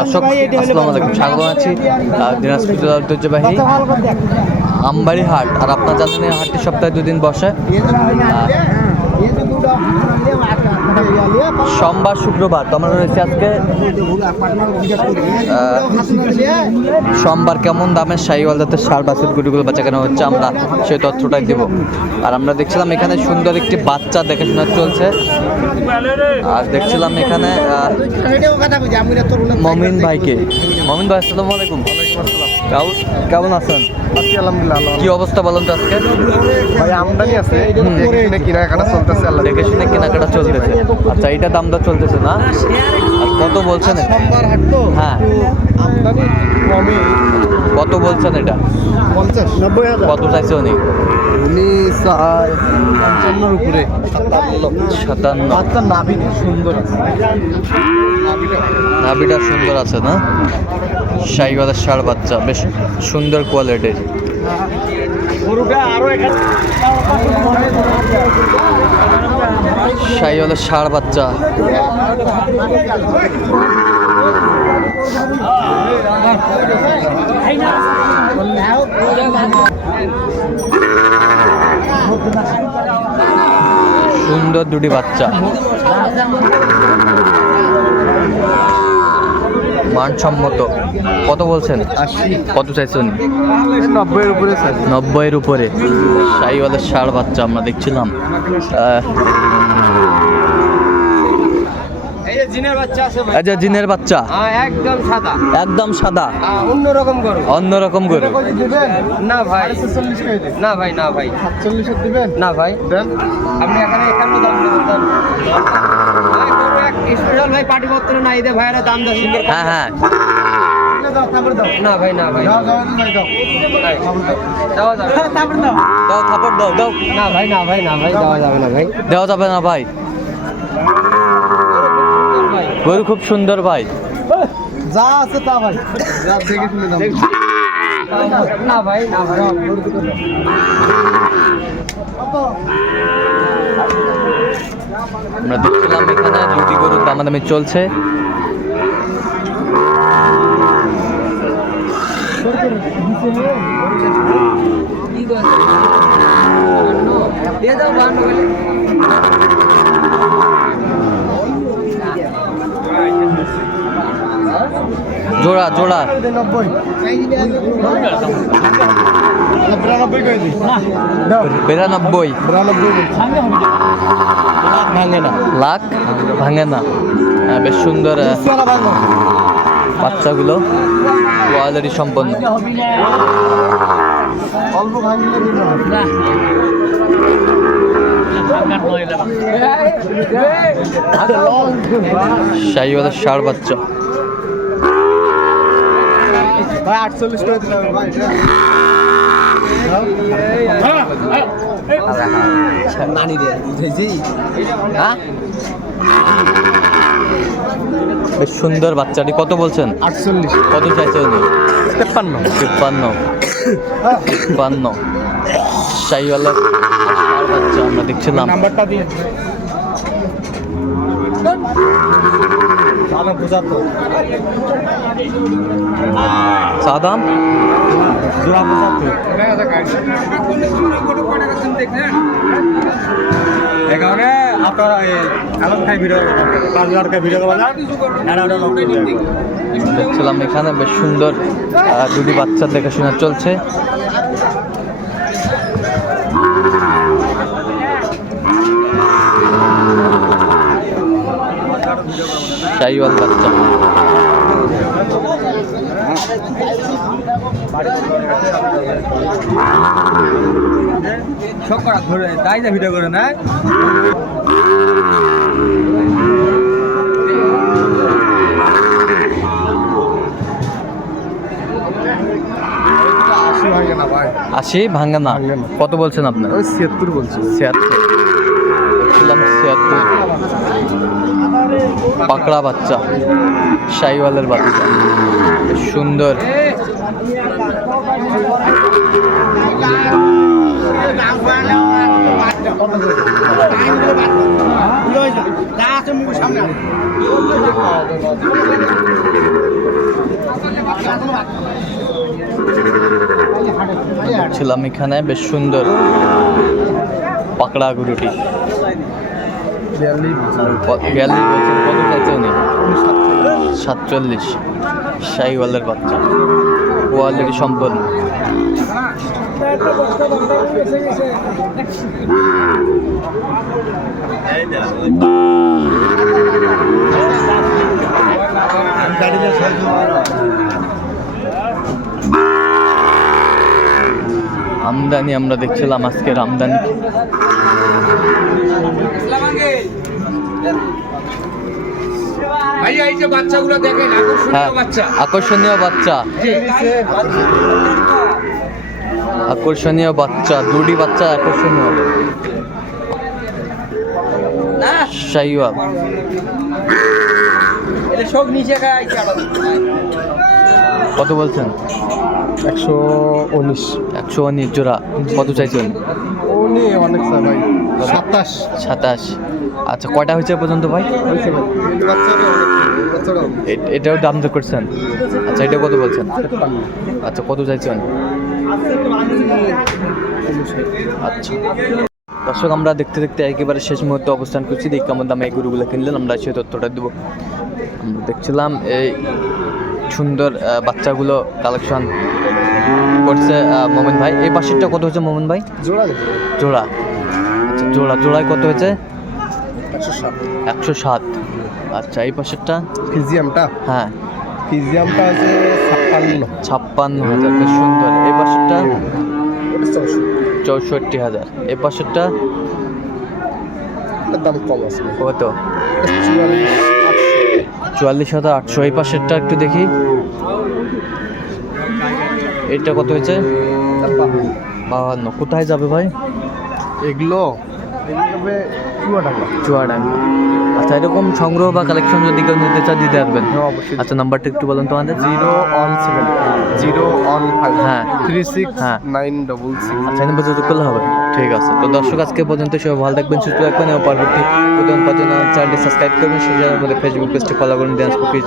দর্শক আসসালামু আলাইকুম স্বাগত আছি দিনাজপুর জেলা ঐতিহ্যবাহী আমবাড়ি হাট। আর আপনার জানেন হাটটি সপ্তাহে দুদিন বসে। সোমবার শুক্রবার তো আমরা রয়েছে আজকে সোমবার কেমন দামের শাহিওয়াল জাতের সার বাছুর গুটিগুলো বাচ্চা কেন হচ্ছে আমরা সেই তথ্যটাই দেব। আর আমরা দেখছিলাম এখানে সুন্দর একটি বাচ্চা দেখাশোনা চলছে। আর দেখছিলাম এখানে মমিন ভাইকে। মমিন ভাই আসসালামু আলাইকুম। কেমন আছেন? কি অবস্থা বলুন তো আজকে? ভাই আমদানি আছে। দেখে শুনে কেনাকাটা চলতেছে আল্লাহ দেখে শুনে কেনাকাটা চলতেছে। আচ্ছা এটা দাম দর চলতেছে না? কত বলছেন সোমবার হাট তো হ্যাঁ আমদানি কমে। কত বলছেন এটা? পঞ্চাশ। নব্বই হাজার। কত চাইছে উনি? উনি চায় পঞ্চান্নর উপরে। সাতান্ন। বাচ্চা নাভি সুন্দর আছে। নাভিটা নাভিটা সুন্দর আছে না? শাহিওয়ালের ষাড় বাচ্চা বেশ সুন্দর কোয়ালিটির শাহিওয়ালের ষাড় বাচ্চা। সুন্দর দুটি বাচ্চা। মানসম্মত। কত বলছেন? কত চাইছেন? নব্বইয়ের উপরে চাই। নব্বইয়ের উপরে। শাহিওয়ালের ষাড় বাচ্চা আমরা দেখছিলাম। জিনের বাচ্চা আছে ভাই। এই যে জিনের বাচ্চা। হ্যাঁ একদম সাদা। একদম সাদা। অন্যরকম করো অন্যরকম গরু। না ভাই। না ভাই না ভাই। সাতচল্লিশের দিবেন? না ভাই। আপনি এখানে দেন স্পেশাল ভাই পার্টি দে ভাইরা দাম দশ হ্যাঁ হ্যাঁ। দাও তারপরে দাও না ভাই। না ভাই দাও দাও ভাই দাও। দেওয়া যাবে। তারপরে দাও। দাও থাপড় দাও দাও। না ভাই না ভাই না ভাই দেওয়া যাবে না ভাই। দেওয়া যাবে না ভাই। গরু খুব সুন্দর ভাই। যা আছে তা ভাই। যা দেখে শুনে না ভাই না ভাই আমরা দেখছিলাম এখানে দুটি গরুর দামাদামি চলছে। দাও জোড়া জোড়া। বিরানব্বই। ভাঙে না লাখ? ভাঙে না। হ্যাঁ, বেশ সুন্দর আহ, বাচ্চাগুলো কোয়ালিটি সম্পন্ন। অল্প শাহিওয়ালের ষাড় বাচ্চা। ভাই আটচল্লিশ করে দিতে হবে ভাই। নানি দে বুঝেছি হ্যাঁ বেশ সুন্দর বাচ্চাটি। কত বলছেন? আটচল্লিশ। কত চাইছে উনি? তেপ্পান্ন। তিপ্পান্ন। তিপ্পান্ন। শাহিওয়ালের বাচ্চা আমরা দেখছিলাম। নাম্বারটা দিয়ে পঁচাত্তর সাদাম জোড়া পঁচাত্তর এখানে আপনারা এমন খাই ভিডিও পাঁচ হাজার টাকা ভিডিও এগারোটা দেখছিলাম এখানে বেশ সুন্দর দুটি বাচ্চা দেখাশোনা চলছে। শাহিওয়াল বাচ্চা। সব করা ঘুরে তাই যা ভিডিও করে না? আশি ভাঙে না ভাই। আশি। কত বলছেন আপনার? ওই ছিয়াত্তর বলছি। ছিয়াত্তর। পাকড়া বাচ্চা শাহিওয়ালের বাচ্চা। সুন্দর। ছিলাম এখানে বেশ সুন্দর। পাকড়া গরুটি। বিয়াল্লিশ বলছেন কত চাইছে উনি? সাতচল্লিশ। শাহিওয়ালের বাচ্চা। কোয়ালিটি সম্পন্ন। আমদানি আমরা দেখছিলাম আজকের আমদানি ভাই এই যে বাচ্চাগুলো দেখেন হ্যাঁ আকর্ষণীয় বাচ্চা। আকর্ষণীয় বাচ্চা দুটি বাচ্চা আকর্ষণীয়। কত বলছেন? একশো উনিশ। উনিশ জোড়া? কত চাইছেন অনেক ভাই। সাতাশ। সাতাশ। আচ্ছা কয়টা হয়েছে পর্যন্ত ভাই? এটাও দাম দর করছেন? আচ্ছা এটা কত বলছেন? আচ্ছা কত চাইছেন? আচ্ছা। দর্শক আমরা দেখতে দেখতে একেবারে শেষ মুহূর্তে অবস্থান করছি। দেখি কেমন দামে এই গরুগুলো কিনলেন আমরা সেই তথ্যটা দেবো। আমরা দেখছিলাম এই সুন্দর বাচ্চাগুলো কালেকশন করছে মোমেন ভাই। এই পাশেরটা কত হচ্ছে মোমেন ভাই? জোড়া জোড়া। আচ্ছা জোড়া। জোড়ায় কত হয়েছে? একশো সাত। আচ্ছা এই পাশেরটা? ফিজিয়ামটা? হ্যাঁ। ফিজিয়ামটা আছে ছাপ্পান্ন। ছাপ্পান্ন হাজার বেশ সুন্দর। এই পাশেরটা? চৌষট্টি। হাজার। এই পাশেরটা? দাম কম আছে। কত? চুয়াল্লিশ চুয়াল্লিশ হাজার আটশো। এই পাশেরটা একটু দেখি। এটা কত হয়েছে? বাহান্ন। কোথায় যাবে ভাই? এগুলো চুয়াডাঙ্গা আচ্ছা এরকম সংগ্রহ বা কালেকশন যদি কেউ নিতে চায় দিতে পারবেন। হ্যাঁ অবশ্যই। আচ্ছা নাম্বারটা একটু বলুন তোমাদের। Zero one seven. Zero one five. হ্যাঁ। থ্রি সিক্স হ্যাঁ। Nine double six. আচ্ছা এখানে যোগাযোগ করলে হবে। ঠিক আছে। তো দর্শক আজকে পর্যন্ত সবাই ভালো থাকবেন সুস্থ থাকবেন এবং পরবর্তী প্রতিদিন পাঁচজন চ্যানেলটি সাবস্ক্রাইব করবেন। সেই জন্য আমাদের ফেসবুক পেজটি ফলো করুন কুকিজ